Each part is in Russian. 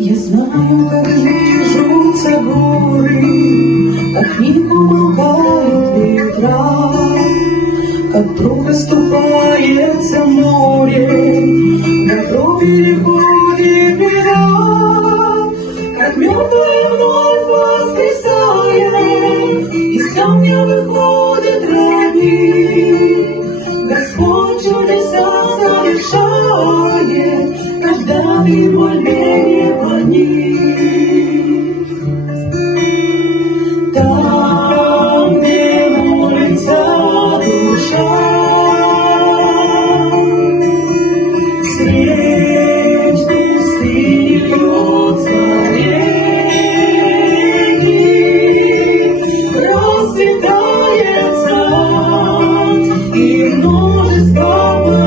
Я знаю, как движутся горы, как не умолкают ветра, как вдруг оступается море, добро переходит беда, как мертвый вновь воскресает, из камня выходит родник. Господь чудеса совершает, когда ты более плани. Там, где молится душа, средь пустыни льются реки, расцветает сад и множество вода.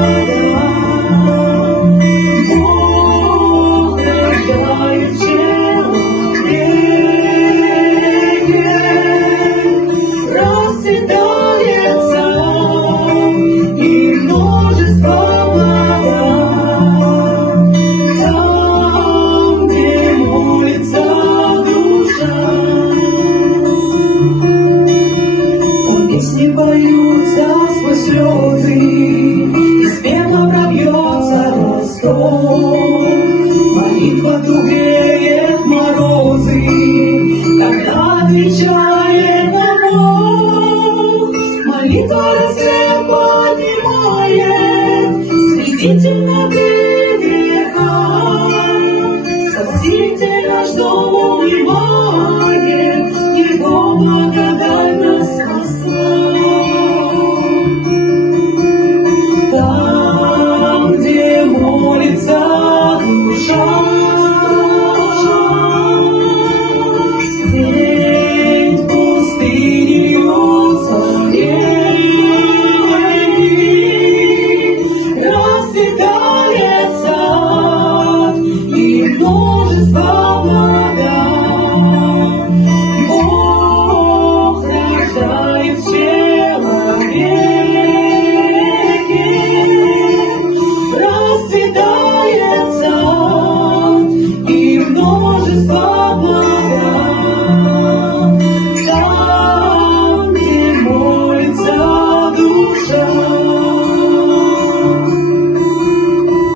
Бог рождает в человеке, расцветает сад и множество вода. Там, где молится душа, песни поются сквозь слезы, из пепла пробьется росток. Молитва тугреет морозы, тогда отвечает нам Бог. Молитва рассвет поднимает среди темноты греха. Спаситель наш дом убивает.